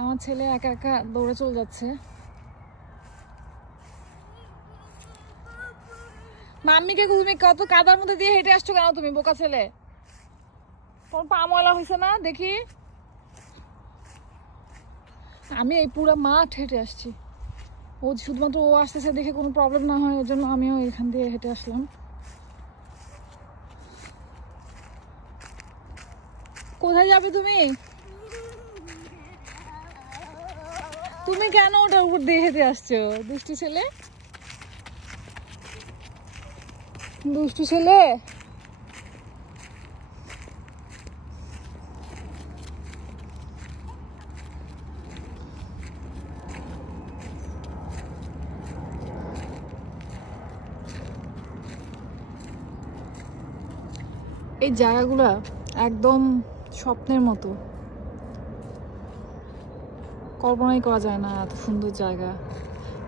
আমার ছেলে একা একা দৌড়ে চলে যাচ্ছে। মাম্মিকে তুমি কত কাদার মধ্যে দিয়ে হেঁটে আসছো কেন তুমি, বোকা ছেলে? তোমার পা ময়লা হয়েছে না দেখি? আমি এই পুরো মাঠ হেঁটে আসছি। ও শুধুমাত্র ও আসতেছে দেখে কোনো প্রবলেম না হয় ওর জন্য আমিও এখান দিয়ে হেঁটে আসলাম। কোথায় যাবে তুমি? তুমি কেন ওটার উপর দিয়ে হেঁটে আসছো দুষ্টু ছেলে? দুষ্টু ছেলে। এই জায়গাগুলো একদম স্বপ্নের মতো, কল্পনাই করা যায় না এত সুন্দর জায়গা।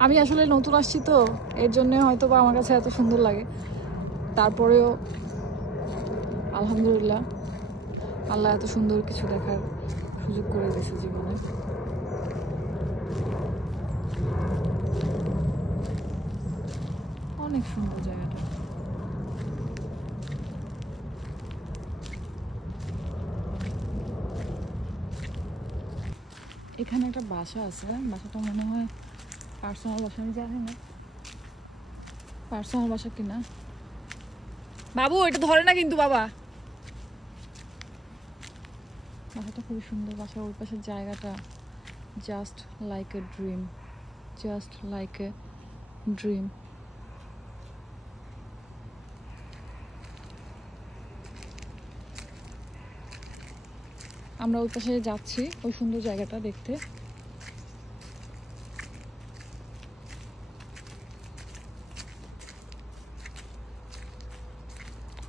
আমি আসলে নতুন আসছি তো এর জন্য হয়তো বা আমার কাছে এত সুন্দর লাগে, তারপরেও আলহামদুলিল্লাহ আল্লাহ এত সুন্দর কিছু দেখার সুযোগ করে দিয়েছে জীবনে। অনেক সুন্দর জায়গাটা। এখানে একটা বাসা আছে, বাসাটা মনে হয় পার্সোনাল বাসা, আমি জানি না পার্সোনাল বাসা কিনা। বাবু এটা ধরে না কিন্তু বাবা। বাসাটা খুবই সুন্দর, বাসার ওই পাশের জায়গাটা just like a dream, just like a dream. আমরা ওই পাশে যাচ্ছি ওই সুন্দর জায়গাটা দেখতে।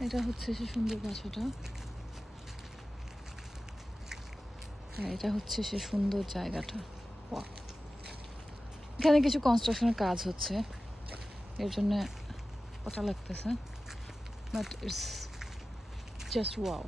এটা হচ্ছে সে সুন্দর বাসাটা, হ্যাঁ এটা হচ্ছে সে সুন্দর জায়গাটা। এখানে কিছু কনস্ট্রাকশনের কাজ হচ্ছে, এর জন্য ওটা লাগতেছে, বাট ইটস জাস্ট ওয়াও।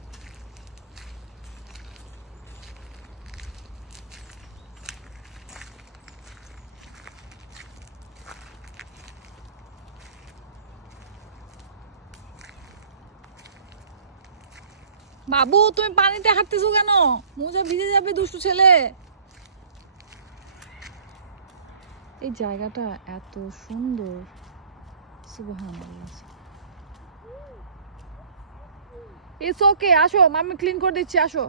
বাবু তুমি পানিতে হাঁটতেছো কেন? মোজা ভিজে যাবে দুষ্টু ছেলে। এই জায়গাটা এত সুন্দর, সুবহানাল্লাহ। ইটস ওকে, আসো মাম্মি ক্লিন করে দিচ্ছি, আসো।